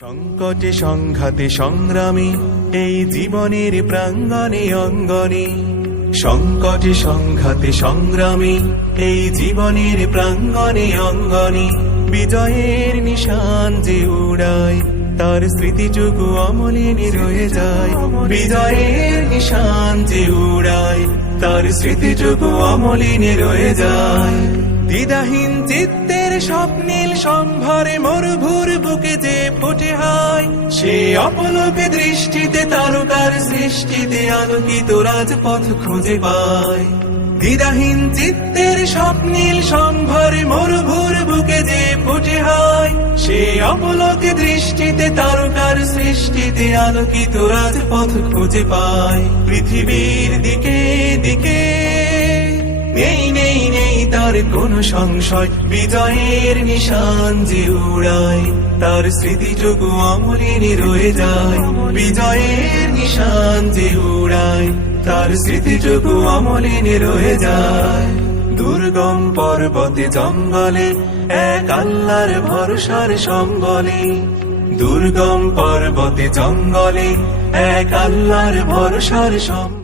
সংকটে সংঘাতে সংগ্রামী, এই জীবনের প্রাঙ্গণে অঙ্গনে। সংকটে সংঘাতে সংগ্রামী, এই জীবনের প্রাঙ্গণে অঙ্গনে। বিজয়ের নিশান যে উড়ায়, তার স্মৃতিটুকু অমলিনী রয়ে যায়। বিজয়ের নিশান যে উড়ায়, তার স্মৃতিটুকু অমলিনী রয়ে যায়। দ্বিধাহীন চিত্তের স্বপ্নীল সম্ভরে মরুভুর বুকে যে ফুটে হয়, সে অপলোকে দৃষ্টিতে তারকার সৃষ্টিতে আলোকিত রাজপথ খুঁজে পায়। দ্বিধাহীন চিত্তের স্বপ্নীল সম্ভরে মরুভুর বুকে যে ফুটে হয়, সে অপলোকে দৃষ্টিতে তারকার সৃষ্টিতে আলোকিত রাজপথ খুঁজে পায়। পৃথিবীর তার কোনো সংশয়? বিজয়ের নিশান যে উড়ায়, তার স্মৃতিটুকু অমলিনী রয়ে যায়। বিজয়ের নিশান যে উড়ায়, তার স্মৃতিটুকু অমলিনী রয়ে যায়। দুর্গম পর্বতে জঙ্গলে, এক আল্লাহর ভরসার সম্বলে দুর্গম পর্বতে জঙ্গলে, এক আল্লাহর ভরসার সম